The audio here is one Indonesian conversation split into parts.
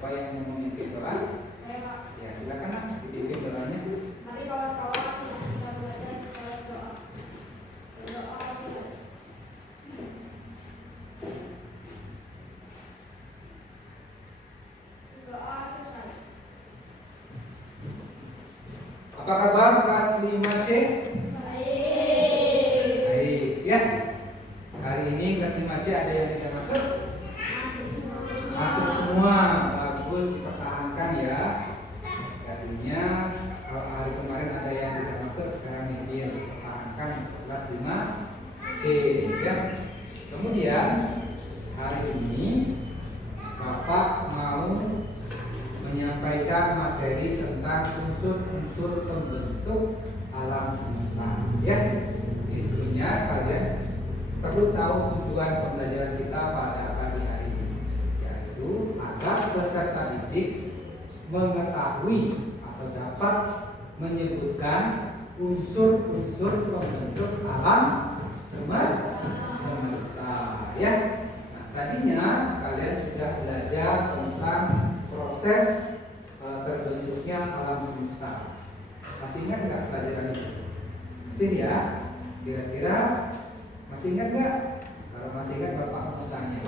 Siapa yang mau memimpin doa? Saya Pak. Ya silakan nak dipimpin doanya. Mari kawan-kawan kita belajar doa. Berdoa kita. Doa Ustaz. Apa kabar kelas 5C? Baik. Baik ya. Hari ini kelas 5C ada yang tidak masuk? Masuk semua. Bagus, dipertahankan ya. Tadinya kalau hari kemarin ada yang tidak masuk, sekarang ini dipertahankan kelas 5C ya. Kemudian hari ini Bapak mau menyampaikan materi tentang unsur-unsur pembentuk alam semesta ya. Di sebelumnya kalian perlu tahu tujuan pembelajaran kita pada pagi hari ini, yaitu agar peserta didik mengetahui atau dapat menyebutkan unsur-unsur pembentuk alam semesta ya. Nah, tadinya kalian sudah belajar tentang proses terbentuknya alam semesta. Masih ingat nggak pelajaran itu? Masih ya? Kira-kira masih ingat nggak? Kalau masih ingat, Bapak mau tanya.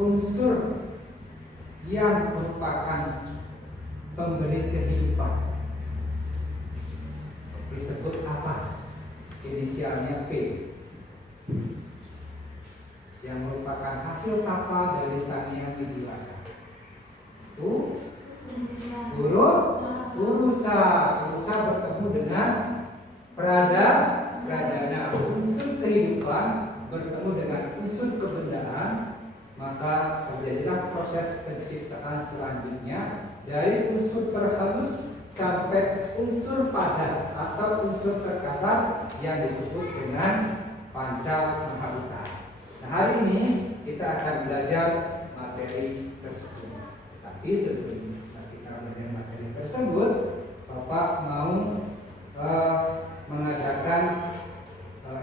Unsur yang merupakan pemberi kehidupan disebut apa? Inisialnya P. Yang merupakan hasil tapa dari sang yang widiwasa. Itu urusa bertemu dengan pradana, unsur kehidupan bertemu dengan unsur kebendaan, maka terjadilah proses penciptaan selanjutnya dari unsur terhalus sampai unsur padat atau unsur terkasar yang disebut dengan panca mahabhuta. Nah, hari ini kita akan belajar materi tersebut. Tapi sebelum kita belajar materi tersebut, Bapak mau mengadakan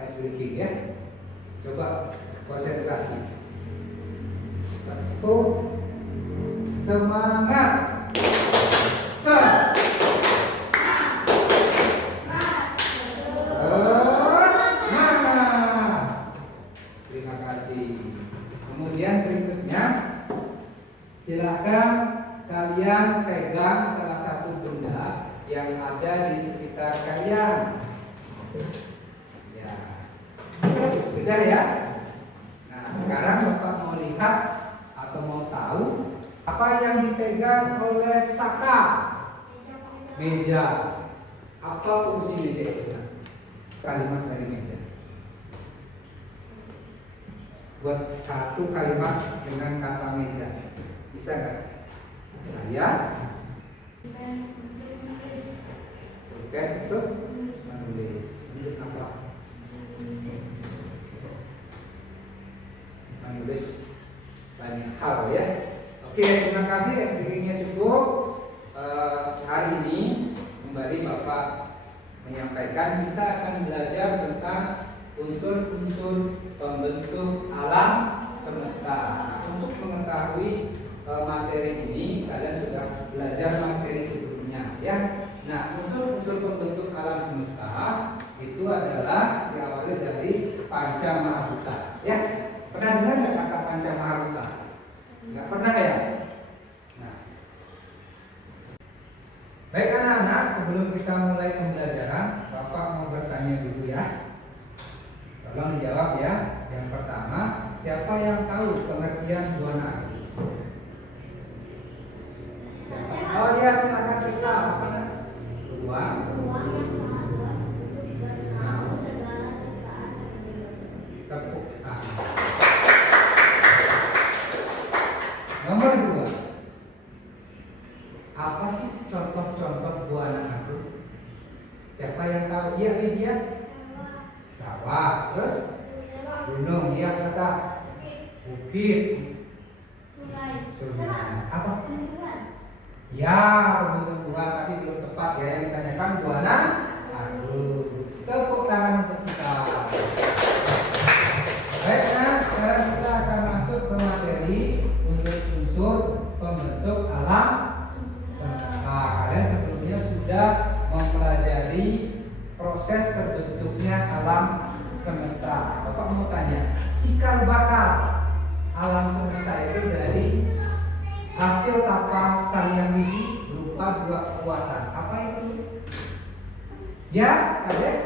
ice breaking ya. Coba konsentrasi. Tepuk semangat. Terima kasih. Kemudian berikutnya, silakan kalian pegang salah satu benda yang ada di sekitar kalian. Ya, sudah ya. Nah, sekarang Bapak mau lihat atau mau tahu apa yang dipegang oleh Saka? Meja. Apa fungsi meja itu? Kalimat dari meja. Buat satu kalimat dengan kata meja. Bisa nggak? Saya oke, untuk menulis. Menulis apa? Menulis banyak hal ya. Oke, terima kasih. SPG-nya cukup. Hari ini kembali Bapak menyampaikan kita akan belajar tentang unsur-unsur pembentuk alam semesta. Untuk mengetahui materi ini, kalian sudah belajar materi sebelumnya ya. Nah, unsur-unsur pembentuk alam semesta itu adalah diawali dari panca mahabhuta ya. Pernah dengar nggak kata panca mahabhuta? Nggak pernah ya? Nah, baik anak-anak, sebelum kita mulai pembelajaran, Bapak mau bertanya dulu ya. Tolong dijawab ya. Yang pertama, siapa yang tahu pengertian buana api? Oh iya, silakan kita. Apa nak? Ruang yang sangat luas untuk bertahu segala ciptaan sebagai dosa. tepuk tangan. Nomor 2. Apa sih contoh-contoh buana api? Siapa yang tahu? Iya, Lydia. Sawah. Terus gunung. Iya, kata bukit. Sungai. Apa? Ya, tumbuhan tapi belum tepat ya. Yang ditanyakan buana. Aduh, tepuk tangan untuk kita. Baik, nah sekarang kita akan masuk ke materi unsur-unsur pembentuk alam semesta. Kalian sebelumnya sudah mempelajari proses terbentuknya alam semesta. Bapak mau tanya, cikal bakal alam semesta itu dari hasil tapa Sang Hyang Widi berupa dua kekuatan. Apa itu? Ya, Adek?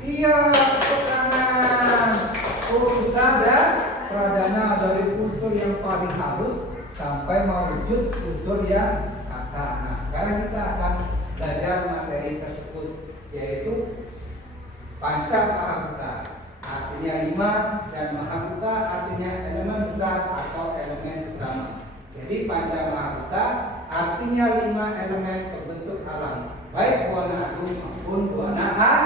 Iya, tekanan. Urusa dan pradana, dari unsur yang paling halus sampai mewujud unsur yang kasar. Nah, sekarang kita akan belajar materi tersebut, yaitu panca mahabhuta, artinya 5, dan mahabhuta artinya elemen besar atau elemen utama. Jadi panca mahabhuta artinya 5 elemen pembentuk alam, baik buana agung maupun buana alam.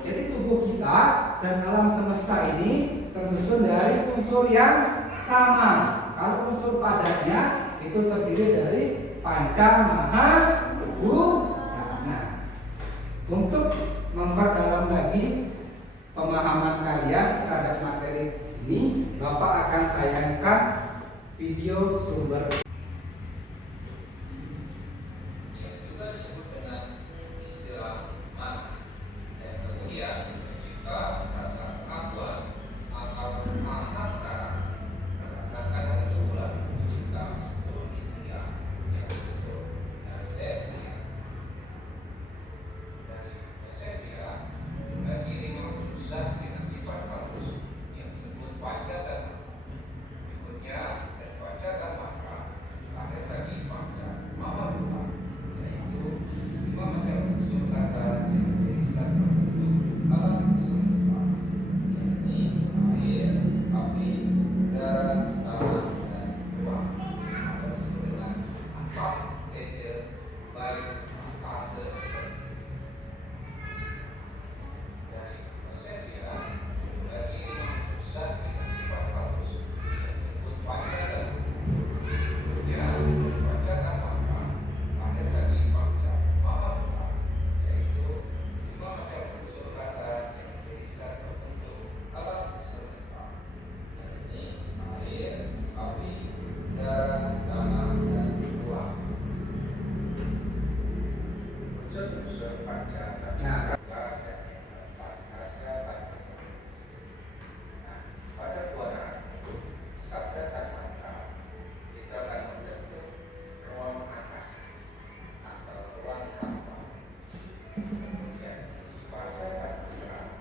Jadi tubuh kita dan alam semesta ini tersusun dari unsur yang sama. Kalau unsur padatnya itu terdiri dari panca mahabhuta. Nah, untuk memperdalam lagi pemahaman kalian terhadap materi ini, Bapak akan tayangkan video sumber. Yang juga disebut dengan istilah mana, dan kemudian tercipta rasa pengakuan atau mahakara. Berdasarkan hal itu pula tercipta 10 india yang disebut Nasetia. Dari Nasetia juga diiringi khususnya dengan sifat halus yang disebut panca. Berikutnya dari panca maka lahir tadi panca mahabhuta, yaitu 5 macam unsur dasar yang menjadi satu bentuk alam semesta, yakni air, api, dan tanah dan ruang, atau disebut dengan apa, teja, baik, angkasa. Dari Nasetia juga diiringi khususnya dengan sifat halus yang disebut panca. Kemudian dari panca maka lahir tadi panca mahabhuta, yaitu 5 macam unsur dasar yang menjadi satu bentuk alam semesta, yakni air, api, dan tanah dan ruang. Unsur-unsur panca Nah, pada buana sabda tanmatra itu akan membentuk ruang angkasa atau ruang hampa. Kemudian spasa tanmatra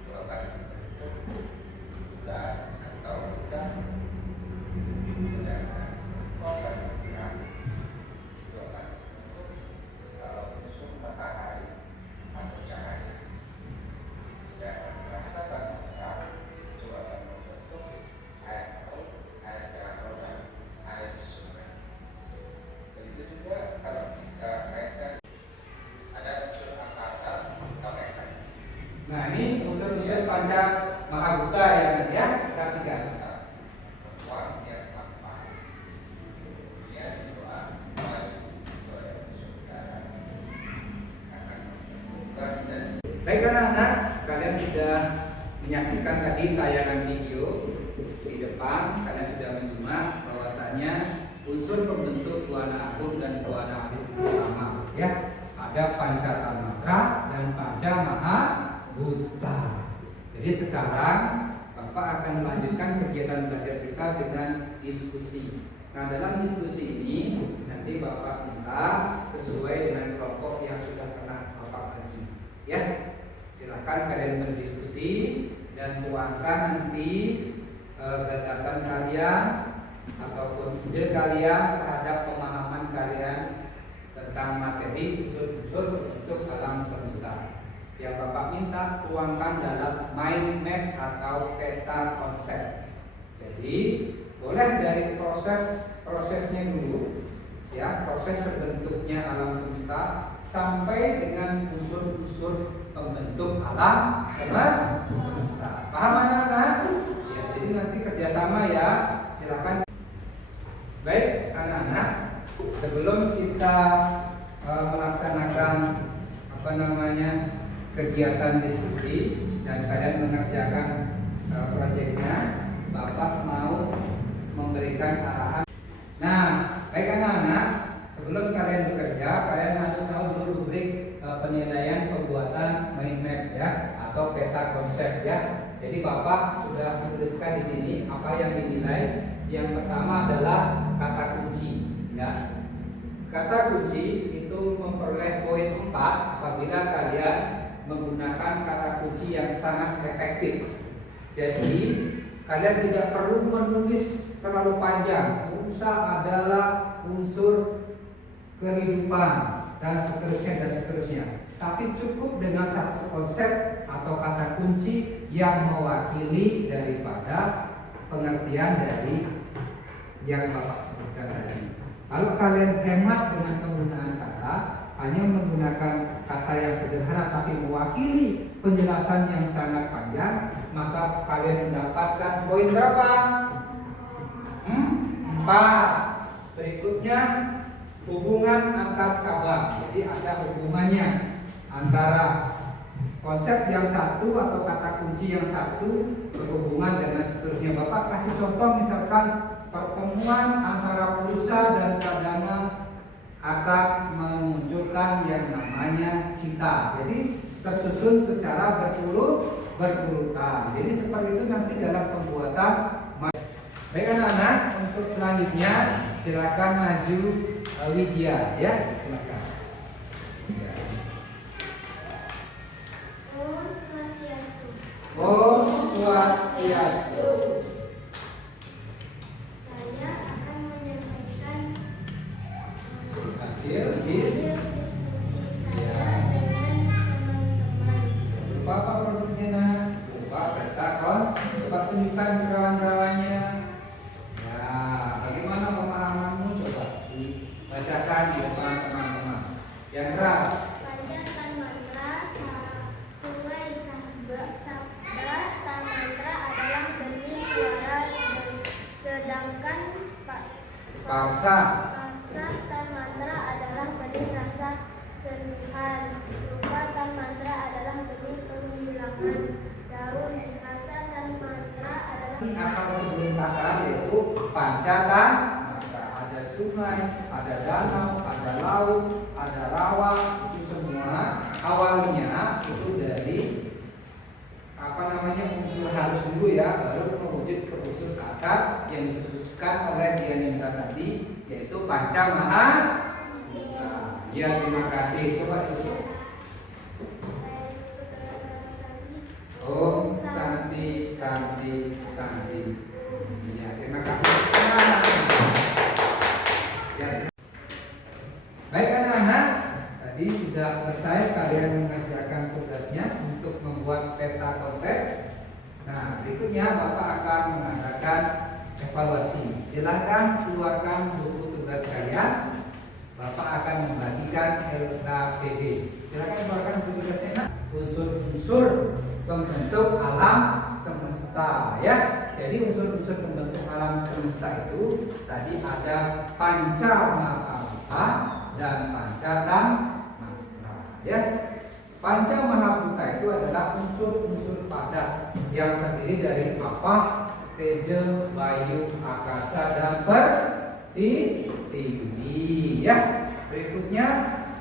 itu akan membentuk gas atau udara. Sedangkan ruang tanmatra itu akan membentuk unsur matahari atau cahaya. Sedangkan rasa tanmatra itu akan membentuk air laut, air danau, dan air sungai. Begitu juga kalau kita kaitkan ada unsur angkasa, kita kaitkan nah ini unsur-unsur panca mahabhuta ya, perhatikan. ruang yang hampa. Kemudian doa, baik itu ada unsur udara akan membentuk gas dan Baik anak-anak, kalian sudah menyaksikan tadi tayangan video di depan. Kalian sudah menyimak bahwasanya unsur pembentuk buana agung dan buana agung sama, ya. Ada panca tanmatra dan panca mahabhuta. Jadi sekarang Bapak akan melanjutkan kegiatan belajar kita dengan diskusi. Nah, dalam diskusi ini nanti Bapak minta sesuai dengan kelompok yang sudah pernah Bapak bagi, ya. Silakan kalian berdiskusi dan tuangkan nanti gagasan kalian ataupun ide kalian terhadap pemahaman kalian tentang materi unsur-unsur bentuk alam semesta. Yang Bapak minta tuangkan dalam mind map atau peta konsep. Jadi boleh dari prosesnya dulu, ya, proses terbentuknya alam semesta sampai dengan unsur-unsur pembentuk alam semesta. Paham anak-anak? Ya, jadi nanti kerjasama ya. Silakan. Baik anak-anak, sebelum kita melaksanakan kegiatan diskusi dan kalian mengerjakan proyeknya, Bapak mau memberikan arahan. Sebelum kalian bekerja, kalian harus tahu dulu rubrik penilaian pembuatan mind map ya, atau peta konsep ya. Jadi Bapak sudah menuliskan di sini apa yang dinilai. Yang pertama adalah kata kunci ya. Kata kunci itu memperoleh poin 4 apabila kalian menggunakan kata kunci yang sangat efektif. Jadi kalian tidak perlu menulis terlalu panjang. Usaha adalah unsur kehidupan dan seterusnya. Tapi cukup dengan satu konsep atau kata kunci yang mewakili daripada pengertian dari yang Bapak sebutkan tadi. Kalau kalian hemat dengan penggunaan kata, hanya menggunakan kata yang sederhana tapi mewakili penjelasan yang sangat panjang, maka kalian mendapatkan poin berapa? 4. Berikutnya hubungan antar cabang. Jadi ada hubungannya antara konsep yang satu atau kata kunci yang satu berhubungan dengan seterusnya. Bapak kasih contoh misalkan pertemuan antara pulsa dan pradana akan memunculkan yang namanya cita. Jadi tersusun secara berurutan. Jadi seperti itu nanti dalam pembuatan. Baik anak-anak, untuk selanjutnya silakan maju Widya ya, silakan. Om Swastiastu. Om Swastiastu. Saya akan menyampaikan Hasil diskusi saya dengan teman-teman. lupa apa produknya nak? Lupa peta kon. Coba tunjukkan ke kawan-kawannya. Ya, bagaimana pemahamanmu? Coba dibacakan di depan teman-teman. Yang keras. Panjatan mantra sungai sabda tan mantra adalah benih suara sedangkan Pausa. paksa tan mantra adalah benih rasa sentuhan. Rupa tan mantra adalah benih penghilangan daun. Rasa tan mantra adalah Asal sebelum kasar yaitu pancatan. Ada sungai, ada danau, ada laut, ada rawa, itu semua awalnya itu dari unsur halus dulu ya, baru mewujud ke unsur kasar yang disebutkan oleh Dianindra tadi, yaitu panca maha. Ya, terima kasih. Coba dulu. Om Santi Santi Santi. Ya, terima kasih. Ya. Baik anak-anak, tadi sudah selesai kalian mengerjakan tugasnya untuk membuat peta konsep. Nah, berikutnya Bapak akan mengadakan evaluasi. Silahkan keluarkan buku tugas kalian. Bapak akan membagikan LKPD. Silahkan keluarkan buku tugasnya. Nah, unsur-unsur pembentuk alam semesta ya. Jadi unsur-unsur pembentuk alam semesta itu tadi ada panca mahabhuta dan pancatan mantra ya. Panca mahabhuta itu adalah unsur-unsur padat yang terdiri dari apa? Teja, Bayu, Akasa dan Pertiwi ya. Berikutnya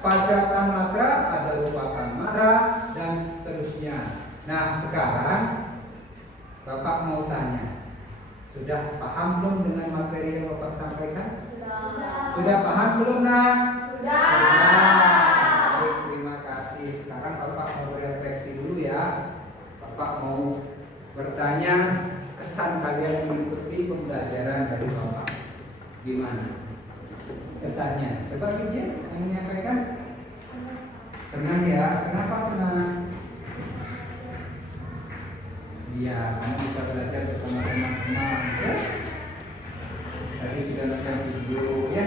pancatan mantra ada rupakan mantra dan seterusnya. Nah, sekarang Bapak mau tanya, sudah paham belum dengan materi yang Bapak sampaikan? Sudah paham belum nak? Sudah. Baik, terima kasih. Sekarang Bapak mau refleksi dulu ya. Bapak mau bertanya kesan kalian mengikuti pembelajaran dari Bapak. Gimana kesannya? Coba Widya yang menyampaikan. Senang ya. Kenapa senang? Iya, kamu bisa belajar bersama teman-teman ya. Tadi sudah nonton video ya,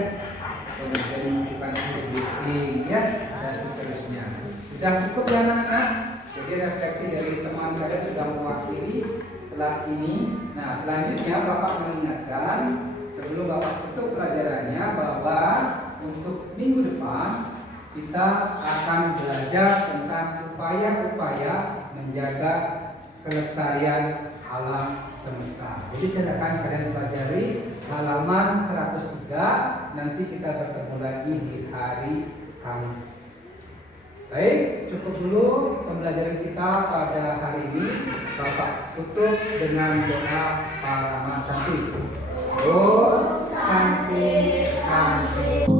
kemudian melakukan briefing ya, dan seterusnya. Sudah cukup ya anak-anak. Jadi refleksi dari teman kalian sudah mewakili kelas ini. Nah, selanjutnya Bapak mengingatkan sebelum Bapak tutup pelajarannya bahwa untuk minggu depan kita akan belajar tentang upaya-upaya menjaga kelestarian alam semesta. Jadi silakan kalian pelajari halaman 103. Nanti kita bertemu lagi di hari Kamis. Baik, cukup dulu pembelajaran kita pada hari ini. Bapak tutup dengan doa Paramasanti. Om Santi Santi.